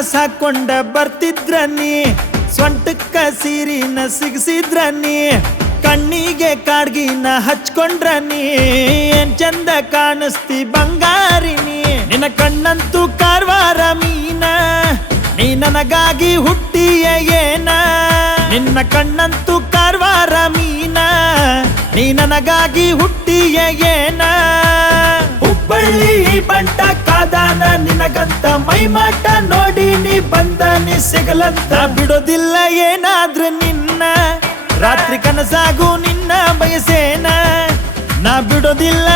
glass ಹಾಕೊಂಡ ಬರ್ತಿದ್ರ ನೀ ಸ್ವಂಟಕ್ಕ ಸೀರಿನ ಸಿಗಸಿದ್ರ ನೀ ಕಣ್ಣಿಗೆ ಕಾಡ್ಗಿನ ಹಚ್ಕೊಂಡ್ರ ನೀ ಏನ್ ಚಂದ ಕಾಣಿಸ್ತಿ ಬಂಗಾರಿ ನೀ ನಿನ್ನ ಕಣ್ಣಂತೂ ಕಾರ್ವಾರ ಮೀನ ನೀ ನನಗಾಗಿ ಹುಟ್ಟಿಯ ಏನ ನಿನ್ನ ಕಣ್ಣಂತೂ ಕಾರ್ವಾರ ಮೀನ ನೀ ನನಗಾಗಿ ಹುಟ್ಟಿಯ ಏನ ಹುಬ್ಬಳ್ಳಿ ಬಂಟ ಕಾದಾನ ನಿನಗಂತ ಮೈಮಾಟ ನೋಡಿ ನೀ ಬಂದ ನೀ ಸಿಗಲಂತ ಬಿಡೋದಿಲ್ಲ ಏನಾದ್ರೂ ನಿನ್ನ ರಾತ್ರಿ ಕನಸಾಗು ನಿನ್ನ ಬಯಸೇನ ನಾ ಬಿಡೋದಿಲ್ಲ